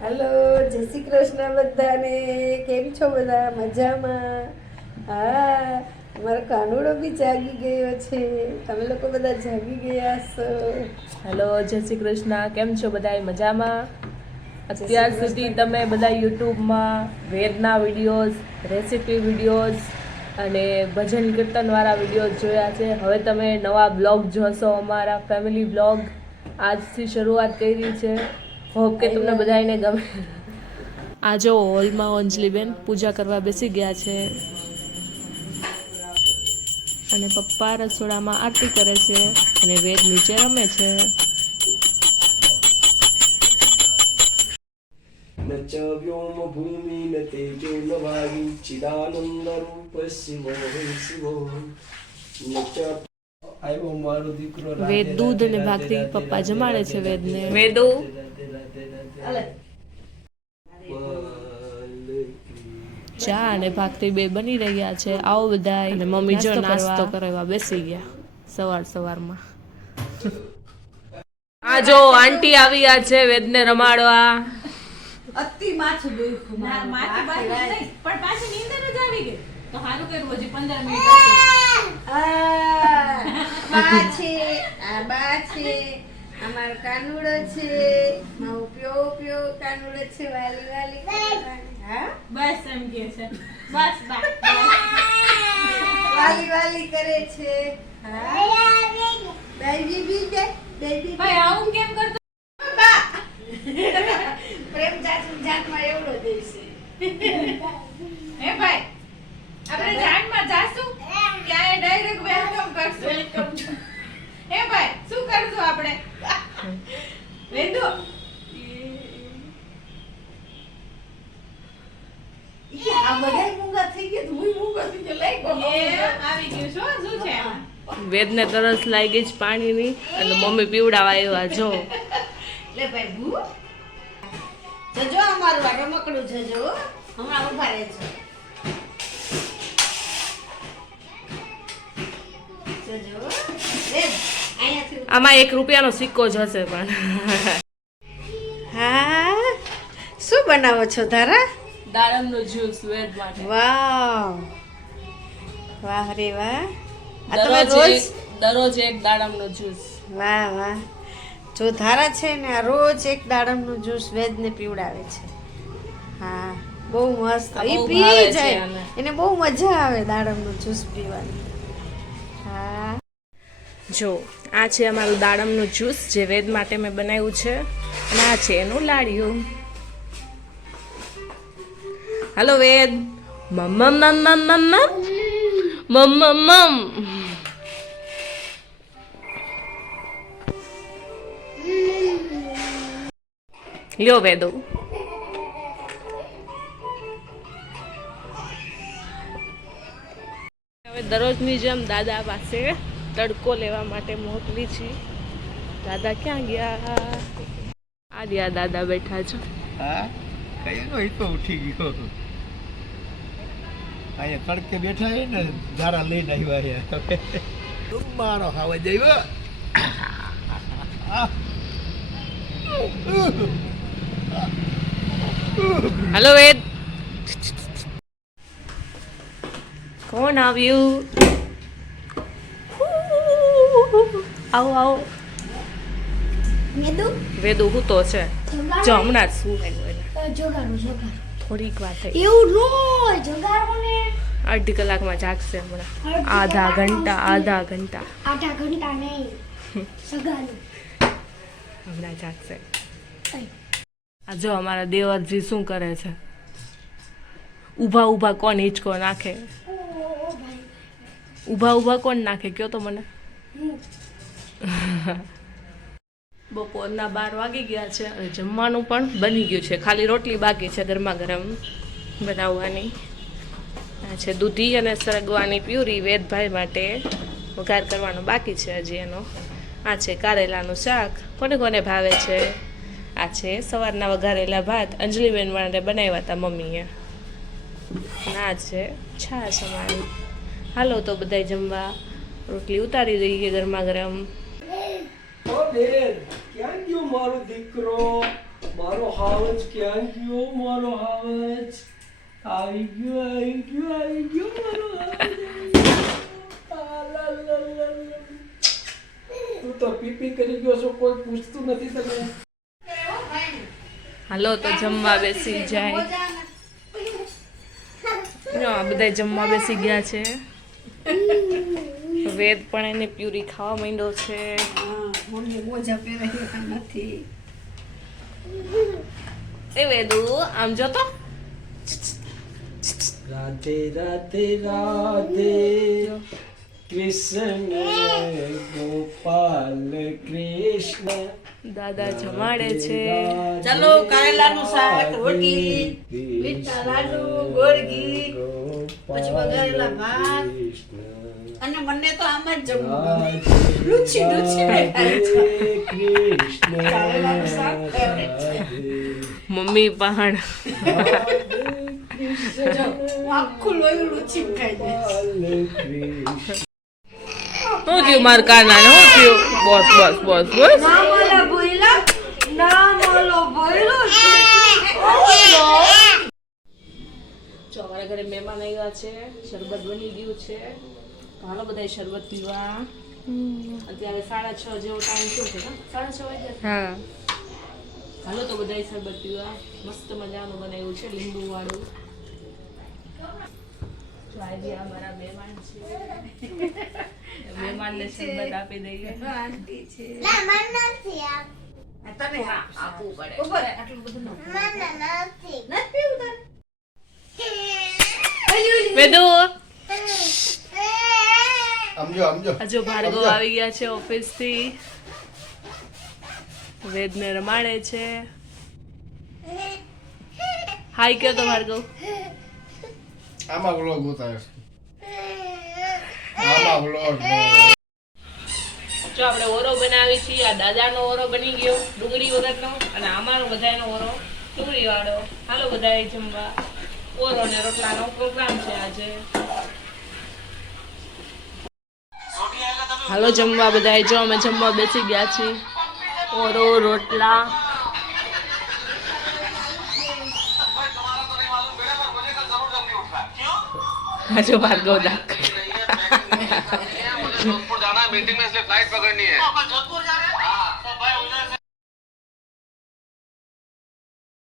Hello, જય શ્રી કૃષ્ણ બધાને. કેમ છો બધા? મજામાં? હા, અમારો કાનુડો બી જાગી ગયો છે. તમે લોકો બધા જાગી ગયા છો? હેલો, જય શ્રી કૃષ્ણ. કેમ છો બધા? મજામાં? અત્યાર સુધી તમે બધા યુટ્યુબમાં વેદના વિડીયોઝ, રેસીપી વિડીયોઝ અને ભજન કીર્તનવાળા વિડીયોઝ જોયા છે. હવે તમે નવા બ્લોગ જોશો. અમારા ફેમિલી બ્લોગ આજથી શરૂઆત કરી છે. હોપ કે તમને બધાને ગમે. આ જો હોલમાં અંજલિબેન પૂજા કરવા બેસી ગયા છે અને પપ્પા રસોડામાં આરતી કરે છે અને વેદ નીચે રમે છે. न च व्योमभूमि न तेजो न वायु चिदानन्दरूप शिवोऽहं शिवो न च આવ્યો મારો દીકરો વેદ દૂધ અને ભાખરી પપ્પા જમાડે છે વેદને. વેદો ચા અને ભાખરી બે બની રહ્યા છે. આવો બધા. અને મમ્મી જો નાસ્તો કરવા બેસી ગયા સવારમાં. આ જો આંટી આવી ગયા છે વેદને રમાડવા. અતિ માથું દુખ્યું. ના માથું બાથું નહીં, પણ પાછી નીંદર જ આવી ગઈ. તો સારું કર્યું, હજી 15 મિનિટ બા છે, આ બા છે, અમારો કાનુડો છે, મારો પ્યો પ્યો કાનુડો છે, વાલી વાલી કરવાની. હા, બસ એમ કે છે. બસ બસ વાલી વાલી કરે છે. હા, બેબી બી છે, બેબી ભાઈ આવું કેમ કરતો? પ્રેમ જાતમાં એવડો દેશે. હે ભાઈ, આપણે જાનમાં જાશું ક્યાંય ડાયરેક્ટ વેલકમ કરશું. હે ભાઈ, શું કરશું આપણે? વેદુ આ બધા મૂંગા થઈ ગયા, હું મૂંગો થઈ ગયો. લઈ ગયો એ આવી ગયું. શું છે એમાં? વેદને તરસ લાગી જ પાણીની અને મમ્મી પીવડાવા આવ્યા જો. લે ભાઈ ભૂ જજો, અમારું આ રમકડું જજો, હમણાં ઉભા રહેજો. જજો લે, અહીંયાથી આમાં 1 રૂપિયાનો સિક્કો જ હશે પણ. હા, શું બનાવો છો ધારા? દાડમનો જ્યુસ વેદ માટે. વાવ, વાહ રે વાહ. આ તમે રોજ દરરોજ એક દાડમનો જ્યુસ. વાહ વાહ. જો ધારા છે ને આ રોજ એક દાડમનું જ્યુસ વેદને પીવડાવે છે. હા, બહુ મસ્ત. આ એ બહુ પી ભાવે છે જાય, આને. એને બહુ મજા આવે દાડમનું જ્યુસ પીવાની. હા, જો આ છે અમારું દાડમનું જ્યુસ જે વેદ માટે મેં બનાવ્યું છે અને આ છે એનું લાડ્યું. હાલો વેદ. મમ મમ મમ મમ મમ મમ મમ. લ્યો વેદો. હવે દરરોજની જેમ દાદા પાસે તડકો લેવા માટે મોકલી છે. દાદા ક્યાં ગયા? આ રહ્યા દાદા બેઠા છે. હા કયાનો હિતો ઉઠી ગયો અહીંયા તડકે બેઠા હે ને ધારા લઈને આવ્યા છે મારો હાવા જઈવો હાલો વેદ. કોણ આવ્યું? આવો આવો. વેદુ હૂતો છે જો હમણાં જ શું થોડીક વાર થઈ. અડધી કલાકમાં જાગશે હમણાં. આધા ઘંટા હમણાં જાગશે. આ જો અમારા દેવરજી શું કરે છે. ઊભા કોણ હિંચકો નાખે? ઊભા કોણ નાખે કયો તો મને. બપોરના 12 વાગી ગયા છે અને જમવાનું પણ બની ગયું છે. ખાલી રોટલી બાકી છે ગરમા ગરમ બનાવવાની. આ છે દૂધી અને સરગવાની પ્યુરી વેદભાઈ માટે વઘાર કરવાનો બાકી છે હજી એનો. આ છે કારેલાનું શાક, કોને ભાવે છે. આ છે સવારના વઘારેલા ભાત અંજલિબેન માટે બનાવ્યા હતા મમ્મીએ. આ છે છાશ અમારી. હાલો તો બધાય જમવા. રોટલી ઉતારી દઈએ ગરમા ગરમ. ઓ બેન ક્યાં ગયો મારો દીકરો? મારો હાવજ ક્યાં ગયો? મારો હાવજ આવી ગયો મારો હાવજ. આ લા લા લા લા. તું તો પીપી કરી ગયો છો, કોઈ પૂછતું નથી તને. હાલો તો જમવા બેસી જાય. જો આ બધા જમવા બેસી ગયા છે. વેદ પણ એને પ્યુરી ખાવા માંડ્યો છે. હા, મમ્મી મોજા પહેરાવ્યા નથી. એ વેદુ આમ જો તો. રાધે રાધે રાધે કૃષ્ણ ગોપાલ કૃષ્ણ. દાદા જમાડે છે. ચાલો કારેલાનું શાક, રોટલી, મીઠા લાડુ, ગોળગી, પછી વઘારેલા ભાત. અને મને તો આમ જ જમવું. રુચિ કારેલાનું શાક favorite છે. મમ્મી પણ જો, હું આખું લોહી રુચિ ખાઈ જઈશ. શું થયું માર કાના ને? શું થયું? બસ ના મોલા ભોયલા, ના મોલો ભોયલો છે. જો અમારા ઘરે મહેમાન આવ્યા છે. શરબત બની ગયું છે. તો હાલો બધા શરબત પીવા. અત્યારે 6:30 જેવો ટાઈમ થયો છે. 6:30 વાગ્યા. હા, હાલો તો બધા શરબત પીવા. મસ્ત મજાનું બનાવ્યું છે, લીંબુ વાળું. જો આજે અમારા મહેમાન છે. મહેમાનને શરબત આપી દઈએ. આંટી છે. ના તને હા આપવું પડે. ઉપર આટલું બધું ન નથી નથી પીવું તારે? વેદુ સમજો હજુ ભાર્ગવ આવી ગયા છે ઓફિસ થી. વેદને રમાડે છે. હાય કયો તો ભાર્ગવ. આમાં વ્લોગ ઉતારે આમાં વ્લોગ જો આપણે ઓરો બનાવી છીએ. આ દાદાનો ઓરો બની ગયો ડુંગળી વગરનો, અને આમાનો બધાનો ઓરો ડુંગળી વાળો. હાલો બધાએ જમવા. ઓરો ને રોટલાનો પ્રોગ્રામ છે આજે. હાલો જમવા બધાએ. જો અમે જમવા બેસી ગયા છીએ. ઓરો રોટલા. હજુ ભાર્ગવ દાખ जोधपुर जाना है मीटिंग में, इसलिए फ्लाइट पकड़नी है.